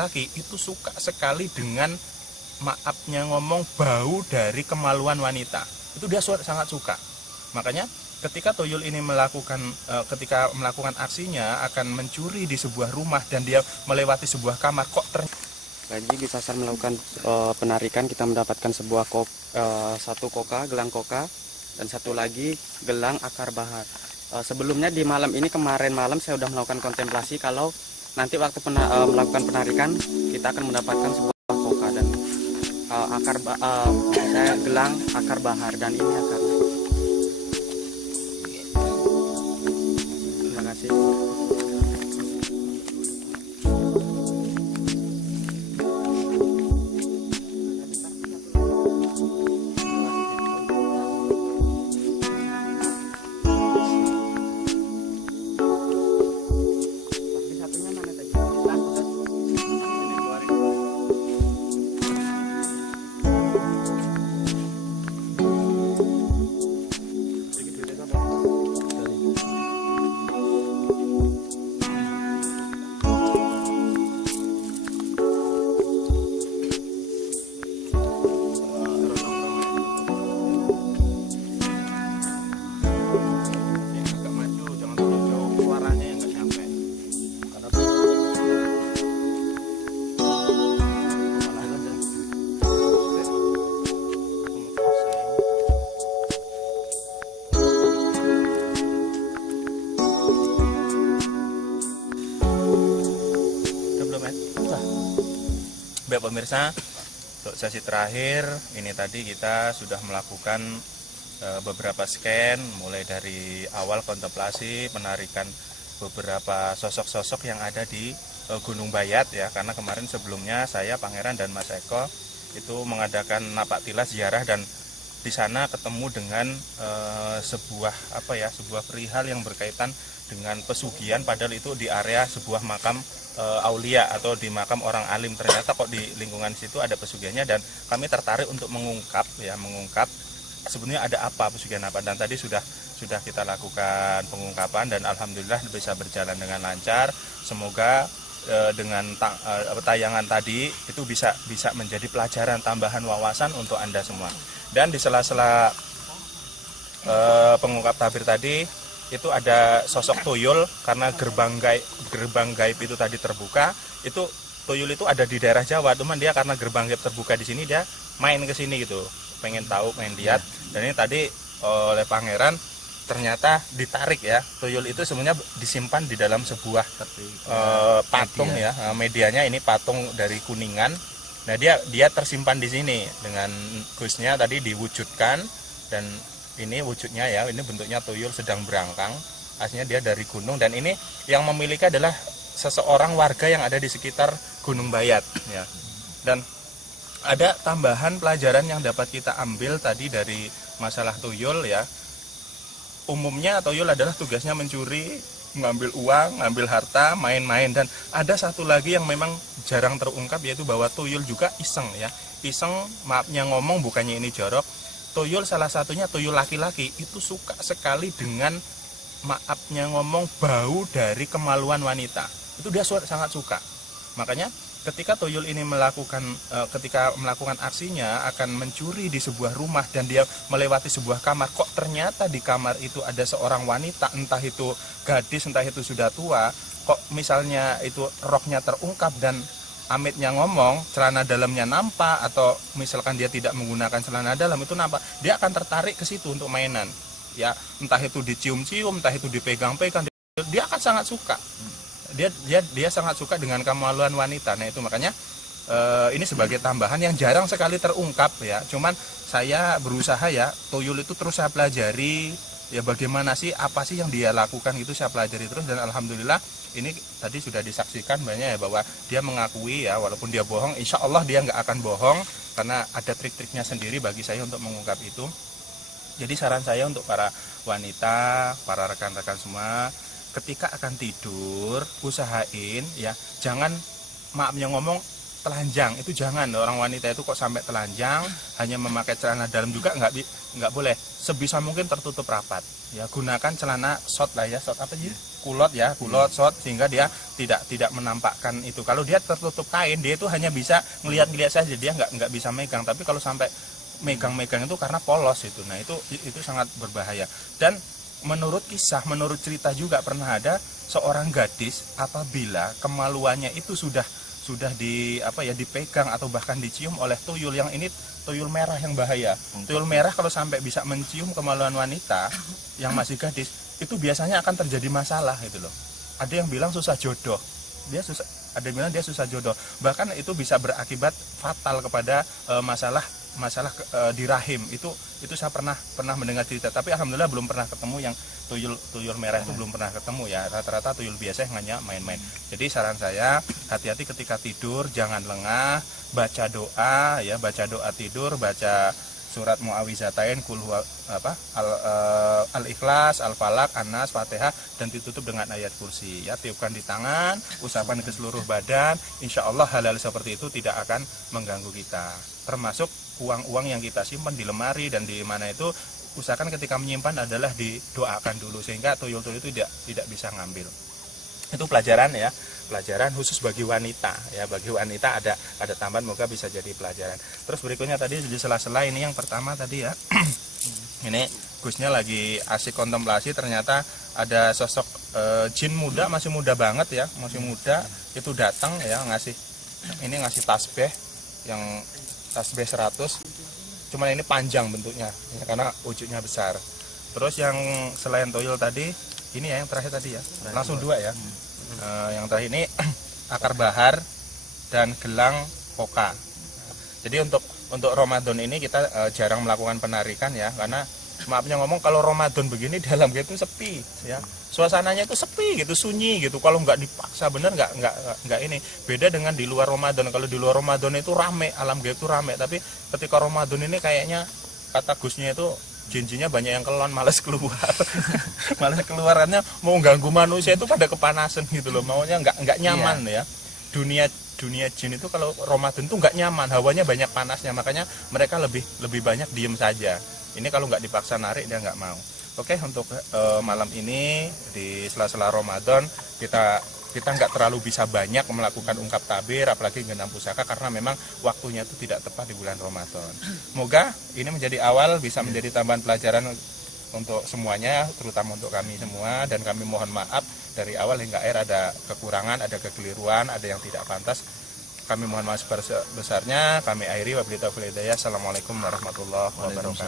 laki-laki itu suka sekali dengan, maafnya ngomong, bau dari kemaluan wanita. Itu dia sangat suka. Makanya ketika tuyul ini ketika melakukan aksinya akan mencuri di sebuah rumah dan dia melewati sebuah kamar, kok ternyata lagi disasar melakukan penarikan, kita mendapatkan sebuah satu koka, gelang koka, dan satu lagi gelang akar bahar. Sebelumnya di malam ini, kemarin malam saya sudah melakukan kontemplasi kalau nanti waktu melakukan penarikan kita akan mendapatkan sebuah koka dan saya gelang akar bahar, dan ini akar. Terima kasih. Baik pemirsa, untuk sesi terakhir ini tadi kita sudah melakukan beberapa scan, mulai dari awal kontemplasi, penarikan beberapa sosok-sosok yang ada di Gunung Bayat ya, karena kemarin sebelumnya saya, Pangeran, dan Mas Eko itu mengadakan napak tilas ziarah, dan di sana ketemu dengan sebuah perihal yang berkaitan dengan pesugihan, padahal itu di area sebuah makam aulia atau di makam orang alim. Ternyata kok di lingkungan situ ada pesugihannya, dan kami tertarik untuk mengungkap sebenarnya ada apa, pesugihan apa, dan tadi sudah kita lakukan pengungkapan dan alhamdulillah bisa berjalan dengan lancar. Semoga dengan tayangan tadi itu bisa menjadi pelajaran tambahan wawasan untuk Anda semua. Dan di sela-sela pengungkap tabir tadi itu ada sosok tuyul, karena gerbang gaib itu tadi terbuka. Itu tuyul itu ada di daerah Jawa, cuman dia karena gerbang gaib terbuka di sini, dia main ke sini gitu, pengen tahu, pengen lihat. Dan ini tadi oleh Pangeran ternyata ditarik ya, tuyul itu sebenarnya disimpan di dalam sebuah patung ya, medianya ini patung dari Kuningan. Nah dia tersimpan di sini dengan gusnya tadi diwujudkan, dan ini wujudnya ya, ini bentuknya tuyul sedang berangkang, aslinya dia dari gunung, dan ini yang memiliki adalah seseorang warga yang ada di sekitar Gunung Bayat ya. Dan ada tambahan pelajaran yang dapat kita ambil tadi dari masalah tuyul ya. Umumnya tuyul adalah tugasnya mencuri, mengambil uang, ngambil harta, main-main. Dan ada satu lagi yang memang jarang terungkap, yaitu bahwa tuyul juga iseng ya. Iseng, maafnya ngomong, bukannya ini jorok. Tuyul salah satunya tuyul laki-laki itu suka sekali dengan, maafnya ngomong, bau dari kemaluan wanita. Itu dia sangat suka. Makanya ketika tuyul ini melakukan aksinya akan mencuri di sebuah rumah dan dia melewati sebuah kamar, kok ternyata di kamar itu ada seorang wanita, entah itu gadis, entah itu sudah tua. Kok misalnya itu roknya terungkap dan amitnya ngomong, celana dalamnya nampak, atau misalkan dia tidak menggunakan celana dalam, itu nampak, dia akan tertarik ke situ untuk mainan ya, entah itu dicium-cium, entah itu dipegang-pegang, dia akan sangat suka. Dia sangat suka dengan kemaluan wanita. Nah itu makanya ini sebagai tambahan yang jarang sekali terungkap ya. Cuman saya berusaha ya, tuyul itu terus saya pelajari ya, bagaimana sih, apa sih yang dia lakukan, itu saya pelajari terus, dan alhamdulillah ini tadi sudah disaksikan banyak ya, bahwa dia mengakui ya, walaupun dia bohong, insya Allah dia nggak akan bohong, karena ada trik-triknya sendiri bagi saya untuk mengungkap itu. Jadi saran saya untuk para wanita, para rekan-rekan semua, ketika akan tidur usahain ya, jangan, maafnya ngomong, telanjang. Itu jangan. Orang wanita itu kok sampai telanjang, hanya memakai celana dalam juga nggak boleh. Sebisa mungkin tertutup rapat ya, gunakan celana short lah ya, short apa sih, kulot ya, kulot shot, sehingga dia tidak menampakkan itu. Kalau dia tertutup kain, dia itu hanya bisa ngelihat-ngelihat saja, dia nggak bisa megang. Tapi kalau sampai megang-megang itu karena polos itu. Nah, itu sangat berbahaya. Dan menurut kisah, menurut cerita juga pernah ada seorang gadis apabila kemaluannya itu sudah dipegang atau bahkan dicium oleh tuyul, yang ini tuyul merah yang bahaya. Tuyul merah kalau sampai bisa mencium kemaluan wanita yang masih gadis, itu biasanya akan terjadi masalah gitu loh. Ada yang bilang susah jodoh. Ada yang bilang dia susah jodoh. Bahkan itu bisa berakibat fatal kepada masalah di rahim. Itu saya pernah mendengar cerita, tapi alhamdulillah belum pernah ketemu yang tuyul merah itu, belum pernah ketemu ya. Rata-rata tuyul biasa yang hanya main-main. Jadi saran saya, hati-hati ketika tidur, jangan lengah, baca doa ya, baca doa tidur, baca surat Mu'awizatain, Al-Ikhlas, Al-Falaq, An-Nas, Fatihah, dan ditutup dengan ayat kursi ya. Tiupkan di tangan, usapkan ke seluruh badan, insya Allah hal-hal seperti itu tidak akan mengganggu kita. Termasuk uang-uang yang kita simpan di lemari dan di mana itu, usahakan ketika menyimpan adalah didoakan dulu sehingga tuyul-tuyul itu tidak bisa ngambil. Itu pelajaran ya, pelajaran khusus bagi wanita ya. Bagi wanita ada tambahan, moga bisa jadi pelajaran. Terus berikutnya tadi di sela-sela ini, yang pertama tadi ya ini Gusnya lagi asik kontemplasi, ternyata ada sosok jin muda, masih muda banget ya, masih muda, itu datang ya, ngasih tasbih, yang tasbih 100, cuman ini panjang bentuknya ya, karena wujudnya besar. Terus yang selain tuyul tadi, ini ya yang terakhir tadi ya, langsung dua ya. Yang terakhir ini akar bahar dan gelang koka. Jadi untuk Ramadan ini kita jarang melakukan penarikan ya, karena maafnya ngomong, kalau Ramadan begini dalam gitu sepi ya, suasananya itu sepi gitu, sunyi gitu. Kalau nggak dipaksa bener nggak ini. Beda dengan di luar Ramadan. Kalau di luar Ramadan itu rame, alam gaib itu rame. Tapi ketika Ramadan ini kayaknya kata Gusnya itu jin-jinnya banyak yang kelon, malas keluar. Malas keluarannya, mau ganggu manusia itu pada kepanasan gitu loh, maunya nggak nyaman ya. Dunia jin itu kalau Ramadan itu nggak nyaman, hawanya banyak panasnya, makanya mereka lebih banyak diem saja. Ini kalau nggak dipaksa narik dia nggak mau. Oke, untuk malam ini di sela-sela Ramadan kita nggak terlalu bisa banyak melakukan ungkap tabir, apalagi genam pusaka, karena memang waktunya itu tidak tepat di bulan Ramadan. Semoga ini menjadi awal, bisa menjadi tambahan pelajaran untuk semuanya, terutama untuk kami semua, dan kami mohon maaf dari awal hingga akhir ada kekurangan, ada kekeliruan, ada yang tidak pantas. Kami mohon maaf sebesar-besarnya. Kami akhiri, wabillahi taufiq wal hidayah. Assalamualaikum warahmatullahi wabarakatuh.